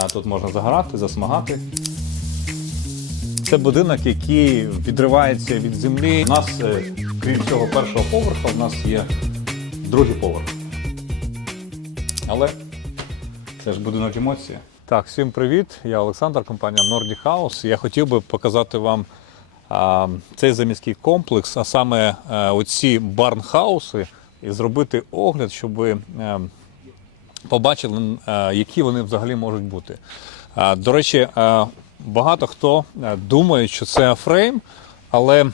Тут можна загорати, засмагати. Це будинок, який відривається від землі. У нас, е, крім цього першого поверха, у нас є другий поверх. Але це ж будинок емоції. Так, всім привіт. Я Олександр, компанія Nordic House. Я хотів би показати вам а, цей заміський комплекс, а саме а, оці барнхауси, і зробити огляд, щоб е, побачили, е, які вони взагалі можуть бути. Е, До речі, е, багато хто думає, що це афрейм, але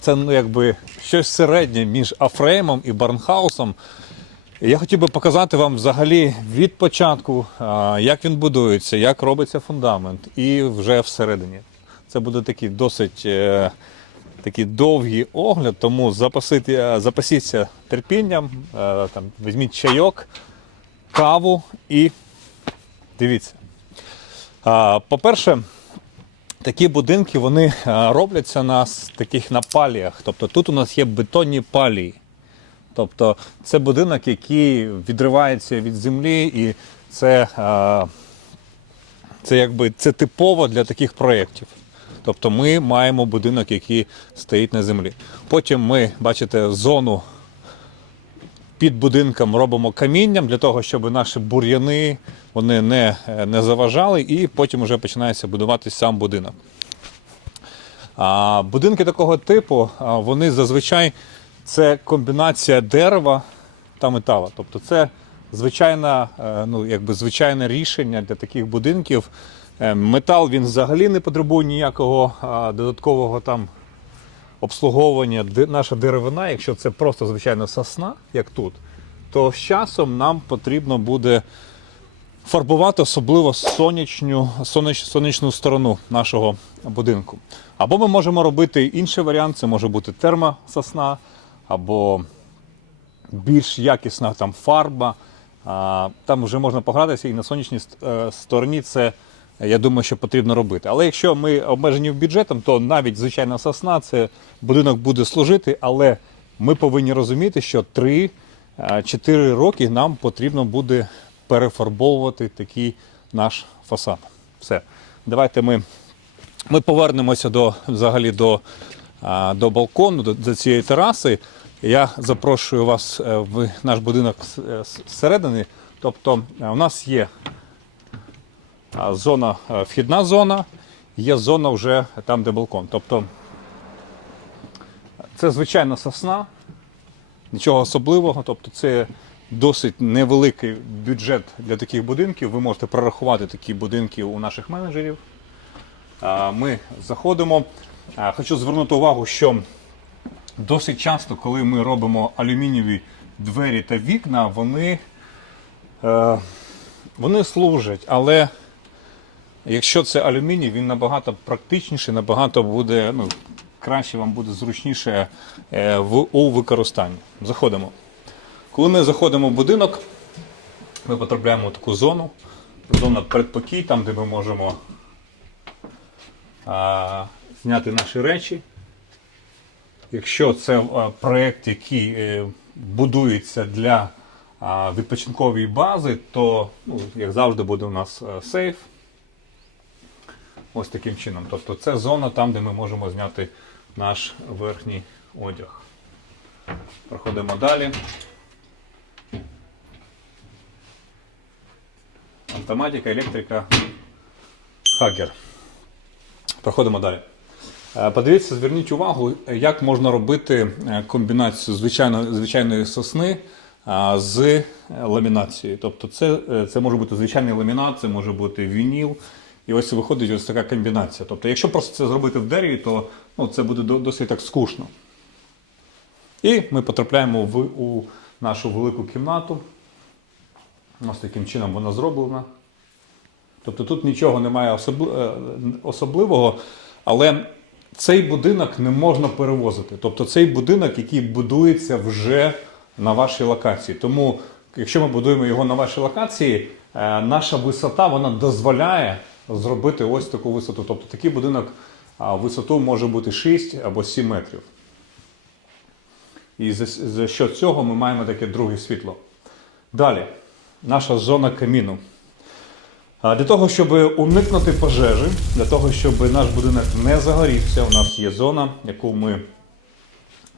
це ну, якби щось середнє між афреймом і барнхаусом. Я хотів би показати вам взагалі від початку, як він будується, як робиться фундамент, і вже всередині. Це буде такий досить такий довгий огляд, тому запасіться терпінням, там, візьміть чайок, каву і дивіться. По-перше, такі будинки вони робляться на таких на паліях. Тобто тут у нас є бетонні палії. Тобто це будинок, який відривається від землі, і це, це, якби, це типово для таких проєктів. Тобто ми маємо будинок, який стоїть на землі. Потім ми, бачите, зону під будинком робимо камінням для того, щоб наші бур'яни вони не, не заважали, і потім вже починається будуватись сам будинок. А будинки такого типу, вони зазвичай це комбінація дерева та металу. Тобто це звичайна, е, ну, якби звичайне рішення для таких будинків. Е, Метал він взагалі не потребує ніякого додаткового там обслуговування. Наша деревина, якщо це просто звичайна сосна, як тут, то з часом нам потрібно буде фарбувати особливо сонячну, сонячну, сонячну сторону нашого будинку. Або ми можемо робити інший варіант, це може бути термососна, або більш якісна там фарба. Там вже можна погратися і на сонячній е, стороні це, я думаю, що потрібно робити. Але якщо ми обмежені бюджетом, то навіть звичайна сосна, це будинок буде служити, але ми повинні розуміти, що 3-4 роки нам потрібно буде перефарбовувати такий наш фасад. Все. Давайте ми, ми повернемося до, взагалі до, до балкону, до, до цієї тераси. Я запрошую вас е, в наш будинок е, зсередини. Тобто е, у нас є зона, е, вхідна зона, є зона вже там, де балкон. Тобто це звичайна сосна, нічого особливого. Тобто це досить невеликий бюджет для таких будинків. Ви можете прорахувати такі будинки у наших менеджерів. Ми заходимо. Хочу звернути увагу, що досить часто, коли ми робимо алюмінієві двері та вікна, вони, е, вони служать, але якщо це алюміній, він набагато практичніший, набагато буде, ну, краще вам буде зручніше е, в, у використанні. Заходимо. Коли ми заходимо в будинок, ми потрапляємо в таку зону, зона предпокій, там, де ми можемо а, зняти наші речі. Якщо це а, проєкт, який е, будується для відпочинкової бази, то, ну, як завжди, буде у нас е, сейф. Ось таким чином. Тобто це зона там, де ми можемо зняти наш верхній одяг. Проходимо далі. Автоматика, електрика, хакер. Проходимо далі. Е, Подивіться, зверніть увагу, як можна робити е, комбінацію звичайно, звичайної сосни з е, ламінацією. Тобто це, це може бути звичайний ламінат, це може бути вініл. І ось виходить ось така комбінація. Тобто, якщо просто це зробити в дереві, то ну, це буде досить так скучно. І ми потрапляємо в, у нашу велику кімнату. Ось таким чином вона зроблена. Тобто тут нічого немає е, особливого, але цей будинок не можна перевозити. Тобто цей будинок, який будується вже на вашій локації. Тому, якщо ми будуємо його на вашій локації, е, наша висота вона дозволяє зробити ось таку висоту. Тобто такий будинок висоту може бути 6 або 7 метрів. І за, за що цього ми маємо таке друге світло. Далі, наша зона каміну. Для того, щоб уникнути пожежі, для того, щоб наш будинок не загорівся, у нас є зона, яку ми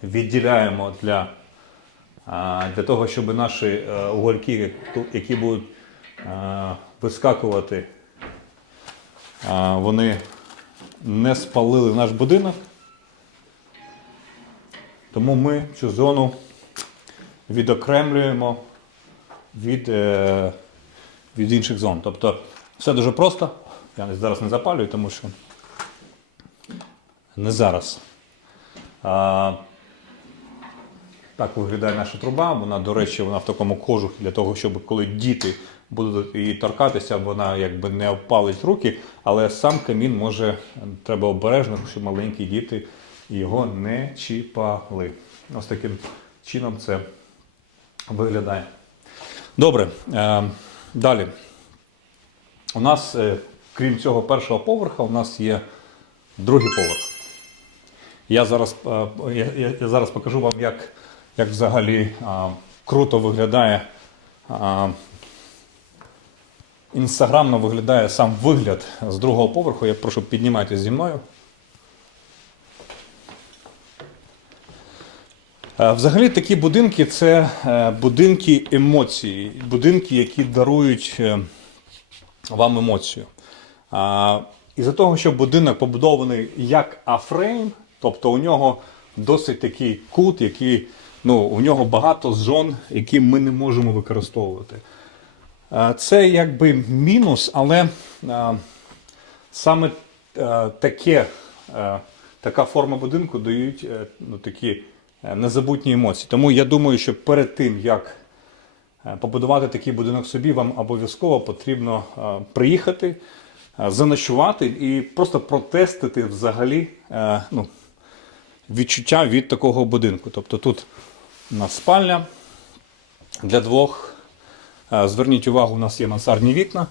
відділяємо для, для того, щоб наші е, угольки, які будуть е, вискакувати, вони не спалили наш будинок. Тому ми цю зону відокремлюємо від, е, від інших зон. Тобто все дуже просто. Я зараз не запалюю, тому що не зараз. Так виглядає наша труба. Вона, до речі, вона в такому кожухі для того, щоб коли діти будуть її торкатися, вона якби не опалить руки, але сам камін може, треба обережно, щоб маленькі діти його не чіпали. Ось таким чином це виглядає. Добре. Е, далі. У нас, е, крім цього першого поверха, у нас є другий поверх. Я зараз, е, я, я, я зараз покажу вам, як, як взагалі а, круто виглядає. Інстаграмно виглядає сам вигляд з другого поверху. Я прошу піднімайтеся зі мною. Е, Взагалі такі будинки це е, будинки емоцій, будинки, які дарують е, вам емоцію. Із-за того, що будинок побудований як афрейм, тобто у нього досить такий кут, який, ну, у нього багато зон, які ми не можемо використовувати. Це якби мінус, але саме таке, така форма будинку дають е, ну, такі е, незабутні емоції. Тому я думаю, що перед тим, як е, побудувати такий будинок собі, вам обов'язково потрібно приїхати, заночувати і просто протестити взагалі ну, відчуття від такого будинку. Тобто тут у нас спальня для двох. Е, Зверніть увагу, у нас є мансардні вікна.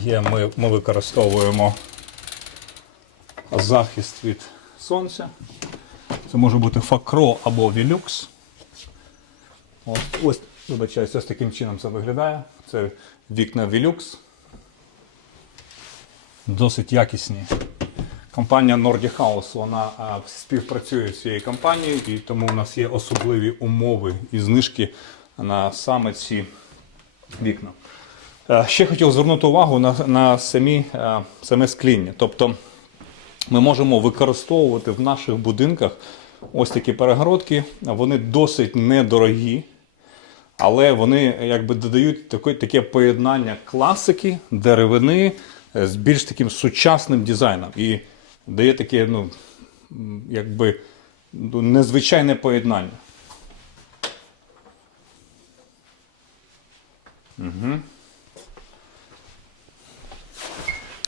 Є, ми, ми використовуємо захист від сонця. Це може бути факро або вілюкс. Ось, ось, вибачаюсь, ось таким чином це виглядає. Це вікна Velux. Досить якісні. Компанія Nordic House вона а, співпрацює з цією компанією, і тому у нас є особливі умови і знижки на саме ці вікна. Е, Ще хотів звернути увагу на, на самі, е, саме скління. Тобто ми можемо використовувати в наших будинках ось такі перегородки. Вони досить недорогі, але вони якби додають таке, таке поєднання класики, деревини е, з більш таким сучасним дизайном. І дає таке, ну, якби ну, незвичайне поєднання.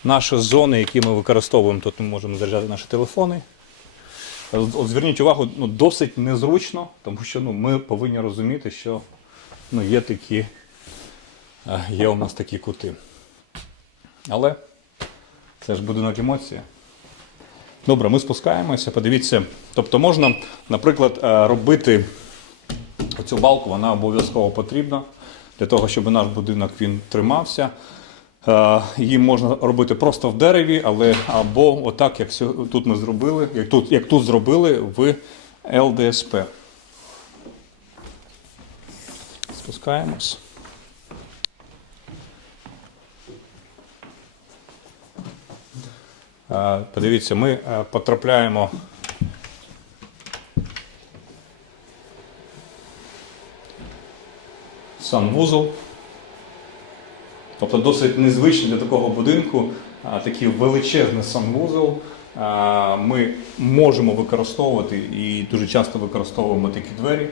Наші зони, які ми використовуємо, тут ми можемо заряджати наші телефони. От зверніть увагу, ну, досить незручно, тому що ну, ми повинні розуміти, що ну, є такі, е, є у нас такі кути. Але це ж будинок емоції. Добре, ми спускаємося, подивіться. Тобто можна, наприклад, е, робити цю балку, вона обов'язково потрібна для того, щоб наш будинок він тримався. Е, Її можна робити просто в дереві, але або отак, як тут ми зробили, як тут, як тут зробили в ЛДСП. Спускаємось. Подивіться, ми е, потрапляємо. в Санвузол. Тобто досить незвично для такого будинку, такий величезний санвузол. Ми можемо використовувати і дуже часто використовуємо такі двері.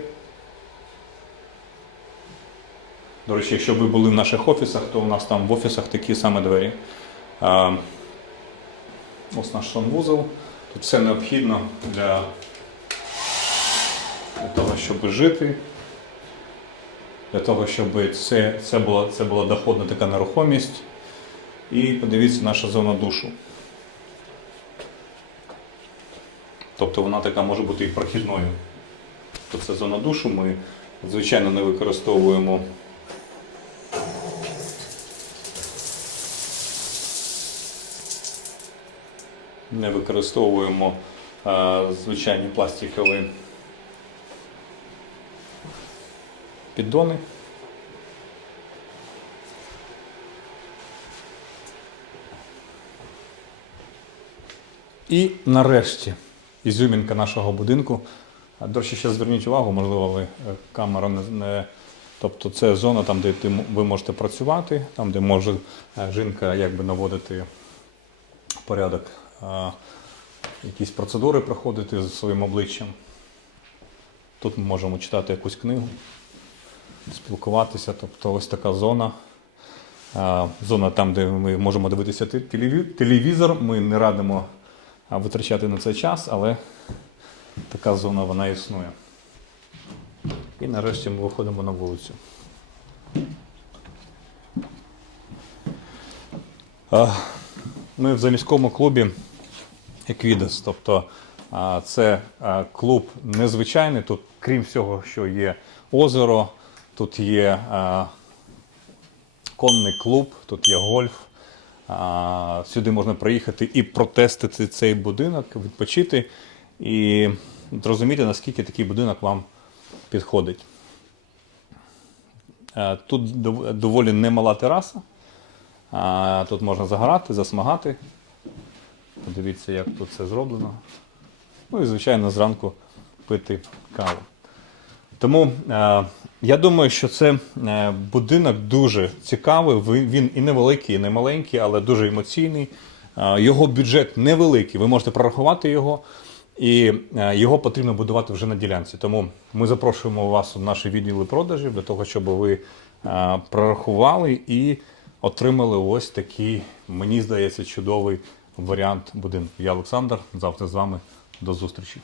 До речі, якщо ви були в наших офісах, то у нас там в офісах такі саме двері. Ось наш санвузол. Тут все необхідно для, для того, щоб жити для того, щоб це, це, була, це була доходна така нерухомість. І подивіться наша зона душу. Тобто вона така може бути і прохідною. Тобто це зона душу. Ми, звичайно, не використовуємо не використовуємо е, звичайні пластикові піддони. І нарешті ізюмінка нашого будинку. А, До речі, ще зверніть увагу, можливо, ви е, камера не. Тобто це зона, там, де ви можете працювати, там, де може е, жінка якби наводити порядок, е, якісь процедури проходити зі своїм обличчям. Тут ми можемо читати якусь книгу, спілкуватися. Тобто ось така зона. Зона там, де ми можемо дивитися телевізор. Ми не радимо витрачати на це час, але така зона вона існує. І нарешті ми виходимо на вулицю. А, Ми в заміському клубі Equides. Тобто це клуб незвичайний. Тут, крім всього, що є озеро, тут є конний клуб, тут є гольф. Сюди можна приїхати і протестити цей будинок, відпочити і зрозуміти, наскільки такий будинок вам підходить. Тут доволі немала тераса. А, Тут можна загорати, засмагати. Подивіться, як тут це зроблено. Ну і, звичайно, зранку пити каву. Тому е, я думаю, що це е, будинок дуже цікавий. Він і невеликий, і не маленький, але дуже емоційний. Е, його бюджет невеликий. Ви можете прорахувати його, і е, його потрібно будувати вже на ділянці. Тому ми запрошуємо вас в наші відділи продажів для того, щоб ви прорахували і отримали ось такий, мені здається, чудовий варіант будинку. Я Олександр. Завтра з вами. До зустрічі.